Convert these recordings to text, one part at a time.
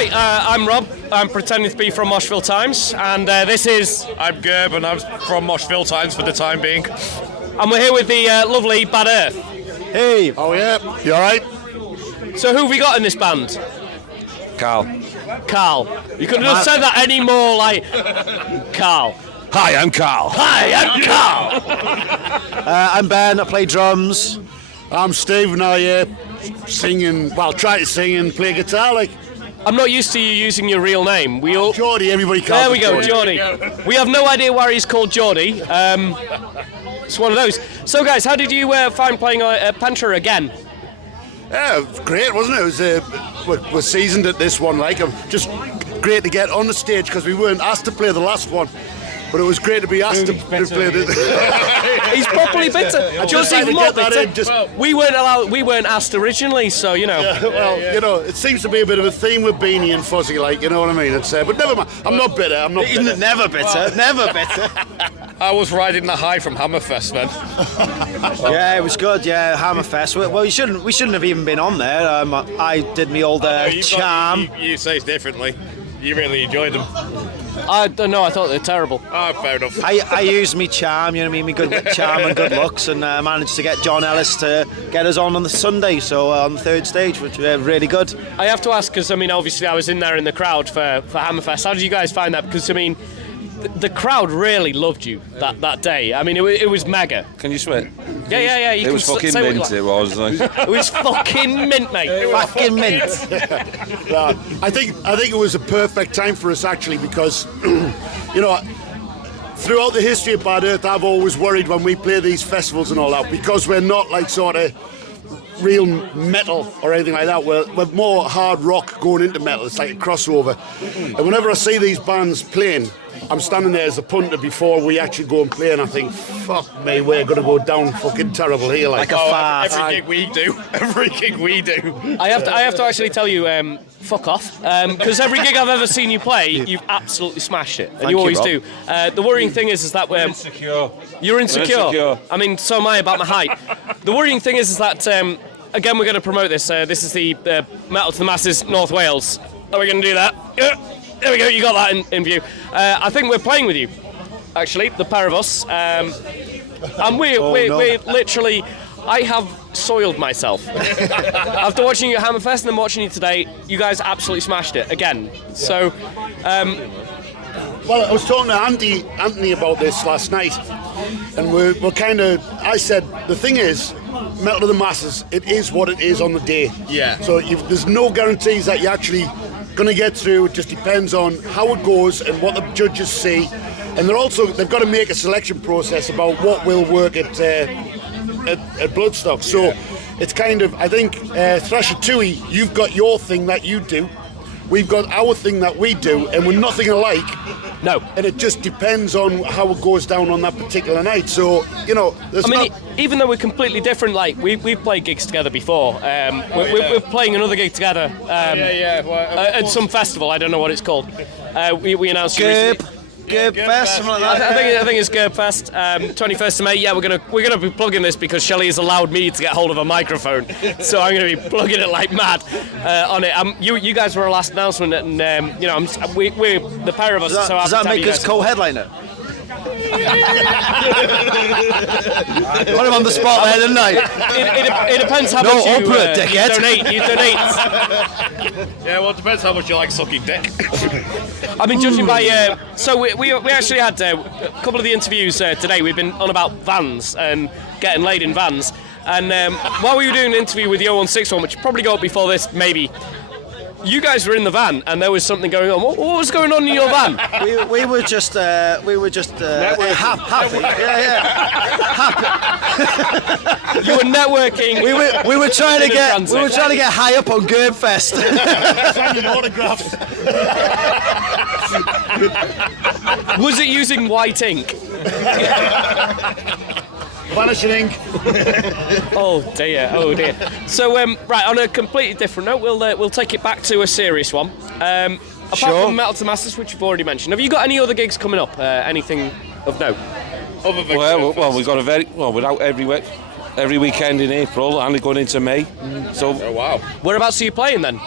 Hi, I'm Rob. I'm pretending to be from Moshville Times, and this is... I'm Gerb, and I'm from Moshville Times for the time being. And we're here with the lovely Bad Earth. Hey. Oh yeah, you alright? So who have we got in this band? Carl. Carl. You couldn't have said that any more like... Carl. Hi, I'm Carl. Hi, I'm Carl. I'm Ben, I play drums. I'm Steve, and I try to sing and play guitar like. I'm not used to you using your real name. We all... Geordie, everybody calls There we me go, Geordie. We have no idea why he's called Geordie. It's one of those. So guys, how did you find playing Pentre again? Yeah, it was great, wasn't it? It was, we're seasoned at this one, like, just great to get on the stage because we weren't asked to play the last one. But it was great to be asked to play it. He's properly bitter. Just even more bitter. We weren't asked originally, so you know. Yeah, well, you know, it seems to be a bit of a theme with Beanie and Fuzzy, like, you know what I mean? It's but never mind. I'm not bitter. Never bitter. Never bitter. I was riding the high from Hammerfest then. Yeah, it was good. Yeah, Hammerfest. Well, we shouldn't have even been on there. I did me old charm. You say it differently. You really enjoyed them. I don't know. I thought they were terrible. Oh, fair enough. I used me charm, you know what I mean, me good charm and good looks, and managed to get John Ellis to get us on the Sunday, so on the third stage, which was really good. I have to ask, because I mean, obviously, I was in there in the crowd for Hammerfest. How did you guys find that? Because I mean, the crowd really loved you that day. I mean, it was mega. Can you swear? Yeah. It was fucking mint, it was. It was fucking mint, mate. Fucking mint. I think it was a perfect time for us actually because, you know, throughout the history of Bad Earth, I've always worried when we play these festivals and all that because we're not like sort of real metal or anything like that. We're more hard rock going into metal. It's like a crossover. And whenever I see these bands playing, I'm standing there as a punter before we actually go and play, and I think, fuck me, we're going to go down fucking terrible here. Like a fart. Every gig we do. Every gig we do. I have to actually tell you, fuck off. Because every gig I've ever seen you play, you've absolutely smashed it. And you always do. The worrying thing is that... Insecure. You're insecure. Insecure. I mean, so am I about my height. The worrying thing is that, again, we're going to promote this. This is the Metal to the Masses North Wales. Are we going to do that? There we go, you got that in view. I think we're playing with you, actually, the pair of us. And we're literally... I have soiled myself. After watching you at Hammerfest and then watching you today, you guys absolutely smashed it, again. So... Well, I was talking to Anthony about this last night, and we're kind of... I said, the thing is, Metal to the Masses, it is what it is on the day. Yeah. So there's no guarantees that you're actually going to get through. It just depends on how it goes and what the judges see. And they've got to make a selection process about what will work at Bloodstock. So it's kind of, I think, Thrasher Tui, you've got your thing that you do. We've got our thing that we do, and we're nothing alike. No. And it just depends on how it goes down on that particular night. So, you know, even though we're completely different, like, we've played gigs together before. We're playing another gig together at some festival. I don't know what it's called. We announced recently. Gerb Fest, something like that. I think it's Gerb Fest, 21st of May. Yeah, we're gonna be plugging this because Shelley has allowed me to get hold of a microphone, so I'm gonna be plugging it like mad on it. You guys were our last announcement, and you know, we're the pair of us. Does that make us co-headliner? Put him on the spot there, didn't I? It depends how much you donate. You donate. Yeah, well, it depends how much you like sucking dick. I mean, judging by... so we actually had a couple of the interviews today. We've been on about vans and getting laid in vans. And while we were doing an interview with the 0161, which probably got up before this, maybe... You guys were in the van, and there was something going on. What was going on in your van? We were just happy. Yeah, happy. You were networking. We were trying to get high up on Gerb Fest. signing autographs. Was it using white ink? Vanishing ink. Oh dear. So right, on a completely different note, we'll take it back to a serious one. Apart from Metal to the Masters, which you've already mentioned, have you got any other gigs coming up? Anything of note? Well, we've got we're out every weekend in April and going into May. So, wow. Whereabouts are you playing then?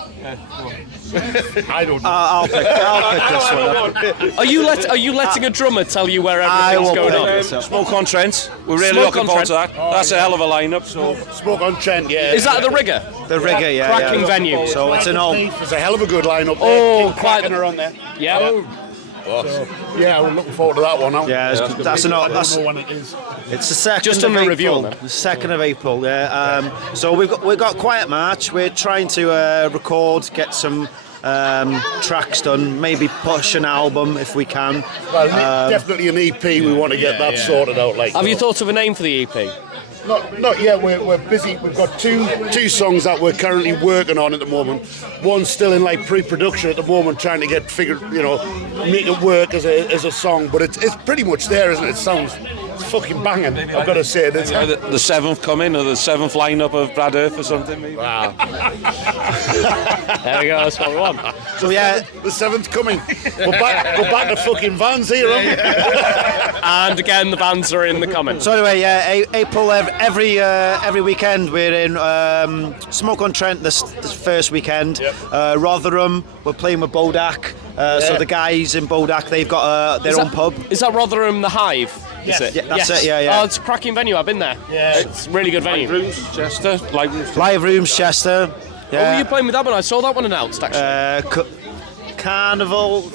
I don't know. I'll pick this one up. Are you letting a drummer tell you where I everything's will going pick on? this up. Smoke on Trent. We're really Smoke looking on forward to Trent. that. That's a hell of a lineup. So Smoke on Trent, yeah. Is that the rigger? The rigger, yeah. Cracking venue. So it's an old. It's a hell of a good lineup. Oh, King quite. Kraken are on there. Yeah. Yeah, we're looking forward to that one. Yeah, that's an old. I don't know when it is. It's the 2nd Just of on the review April. on them. The 2nd of April. Yeah. So we've got Quiet March. We're trying to record, get some tracks done, maybe push an album if we can. Well, definitely an EP. We want to get that sorted out. Like, Have you thought of a name for the EP? Not yet. We're busy. We've got two songs that we're currently working on at the moment. One's still in like pre-production at the moment, trying to get figured, make it work as a song. But it's pretty much there, isn't it? It sounds fucking banging. I've got to say it. the 7th coming, or the 7th lineup of Brad Earth or something. Maybe. Wow. There we go. That's what we want. So yeah, The 7th coming. We're back to fucking Vans here, aren't we? And again, the bands are in the comments. So anyway, yeah, April every weekend we're in Smoke on Trent this first weekend. Yep. Rotherham, we're playing with Bodak. So the guys in Bodak, they've got their own pub. Is that Rotherham the Hive? Yes. Is it? Yeah, that's it. Yeah. Oh, it's a cracking venue. I've been there. Yeah. It's a really good venue. Chester, Live Rooms, Chester. Oh, were you playing with that one? I saw that one announced actually. Carnival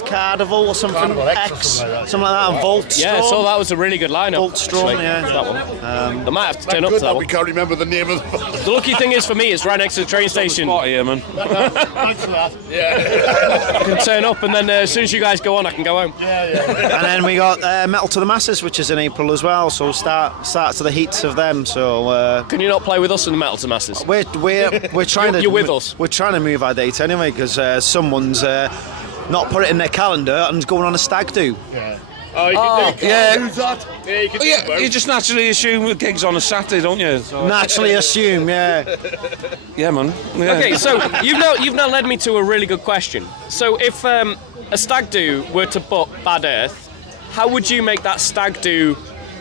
or something. Carnival X or X, something like that. And Volt Yeah, Storm. so that was a really good lineup. Volt Storm, actually, yeah. That one. They might have to turn up Good to that that one. we can't remember the name of the. The lucky thing is for me, it's right next to the train station. Spot here, man. Thanks for that. I can turn up, and then as soon as you guys go on, I can go home. And then we got Metal to the Masses, which is in April as well. So start to the heats of them. So Can you not play with us in the Metal to Masses? we're trying to. You're with us. We're trying to move our date anyway because someone's not put it in their calendar and going on a stag do. Oh, you can do Yeah. Who's that? Yeah, you can do Yeah, both. you just naturally assume with gigs on a Saturday, don't you? So, Naturally assume, yeah. yeah, man. Yeah. Okay, so you've now led me to a really good question. So if a stag do were to book Bad Earth, how would you make that stag do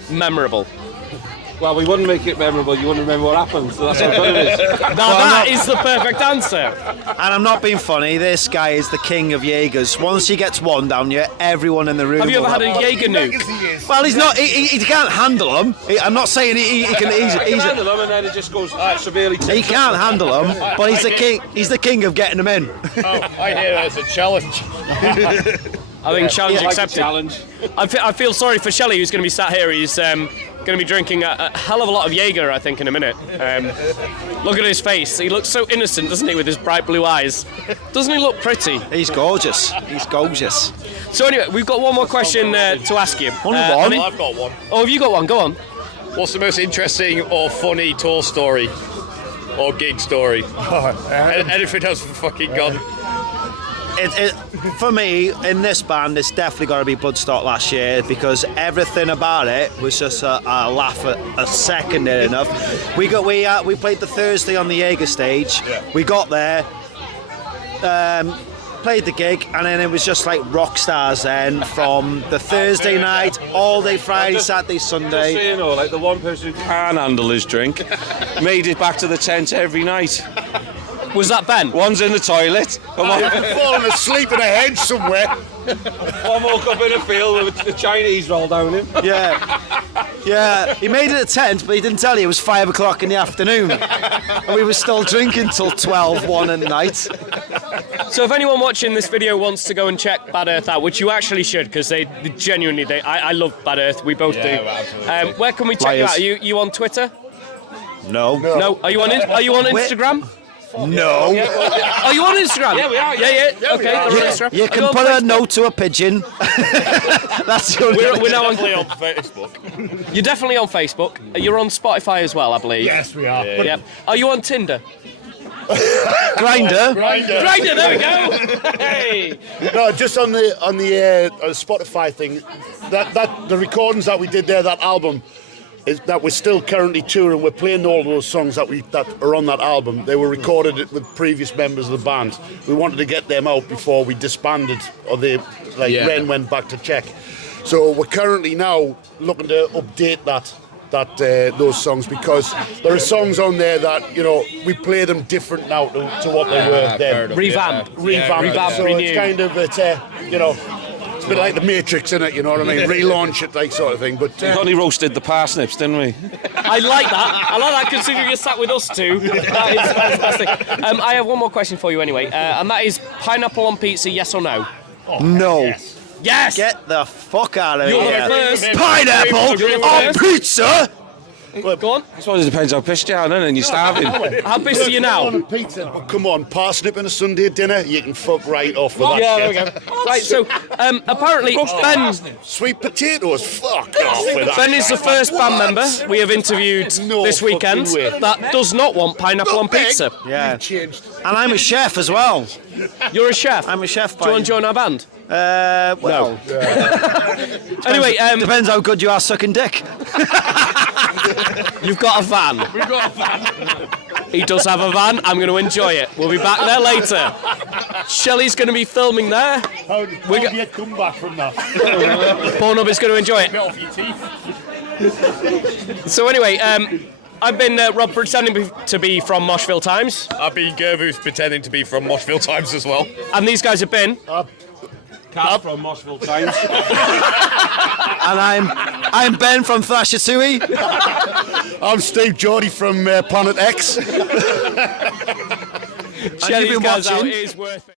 memorable? Well, we wouldn't make it memorable. You wouldn't remember what happened. So that's how good it is. Now that is the perfect answer. And I'm not being funny, this guy is the king of Jaegers. Once he gets one down you, everyone in the room Have you ever will had a have- Jaeger nuke? Well, he's not, he can't handle them. I'm not saying he can, he's Handle them and then it just goes severely. he can't handle them, but he's the king of getting them in. Oh, I hear that as a challenge. I think challenge Like a accepted. challenge. I feel sorry for Shelley, who's going to be sat here. He's going to be drinking a hell of a lot of Jaeger, I think, in a minute. Look at his face. He looks so innocent, doesn't he, with his bright blue eyes? Doesn't he look pretty? He's gorgeous. He's gorgeous. So anyway, we've got one more question to ask you. Only one? I mean- I've got one. oh, have you got one? Go on. What's the most interesting or funny tour story? Or gig story? Anything else for fucking God? For me, in this band, it's definitely got to be Bloodstock last year because everything about it was just a laugh at a second enough. We played the Thursday on the Jaeger stage. Yeah. We got there, played the gig, and then it was just like rock stars then from the Thursday night, all day Friday, Saturday, Sunday. Just so you know, like the one person who can handle his drink made it back to the tent every night. Was that Ben? One's in the toilet. And one, Falling asleep in a hedge somewhere. one woke up in a field with the Chinese roll down him. Yeah, he made it a tent, but he didn't tell you it was 5 o'clock in the afternoon. And we were still drinking till 12, 1 at night. So if anyone watching this video wants to go and check Bad Earth out, which you actually should, because they genuinely, I love Bad Earth, we both do. Where can we check you out? Are you on Twitter? No. No. Are you on Instagram? No. Are you on Instagram? Yeah, we are. Yeah. Okay, they're on Instagram. You Are can on put a Facebook? note to a pigeon. That's the only We're now on. Definitely on Facebook. You're definitely on Facebook. You're on Spotify as well, I believe. Yes, we are. Yep. Are you on Tinder? Grinder. Grindr, there we go. Hey. No, just on the Spotify thing. That the recordings that we did there, that album, is that we're still currently touring. We're playing all those songs that are on that album. They were recorded with previous members of the band. We wanted to get them out before we disbanded, or Ren went back to Czech. So we're currently now looking to update that those songs, because there are songs on there that, you know, we play them different now to what they were then. Revamp. So renew. it's kind of, you know, it's a bit like the Matrix, in it, you know what I mean? Relaunch it, like, sort of thing. But We only roasted the parsnips, didn't we? I like that considering you're sat with us two. That is fantastic. I have one more question for you anyway, and that is pineapple on pizza, yes or no? No. Yes! Get the fuck out of You're here. the first. Pineapple You're the on first. pizza? Go on. I suppose it depends how pissed you are, doesn't it? And you're starving. How pissed are you now? pizza. Oh, come on, parsnip and a Sunday dinner, you can fuck right off with that Yeah, shit. there we go. Right, so apparently Ben Sweet potatoes, fuck off with that. Ben is the first band member we have interviewed No this weekend fucking way. that does not want pineapple on pizza. Yeah. Changed. And I'm a chef as well. You're a chef. I'm a chef. Do you want to join our band? Well, Anyway, depends how good you are sucking dick. you've got a van. We've got a van. He does have a van. I'm going to enjoy it. We'll be back there later. Shelley's going to be filming there. How do you come back from that? Pornhub is going to enjoy it. So anyway, I've been Rob pretending to be from Moshville Times, I've been Gervuth pretending to be from Moshville Times as well. and these guys have been. Cat from Moshville Times. And I'm Ben from Thrasher Tui. I'm Steve Geordie from Planet X. Check these been guys out. watching? It is worth it.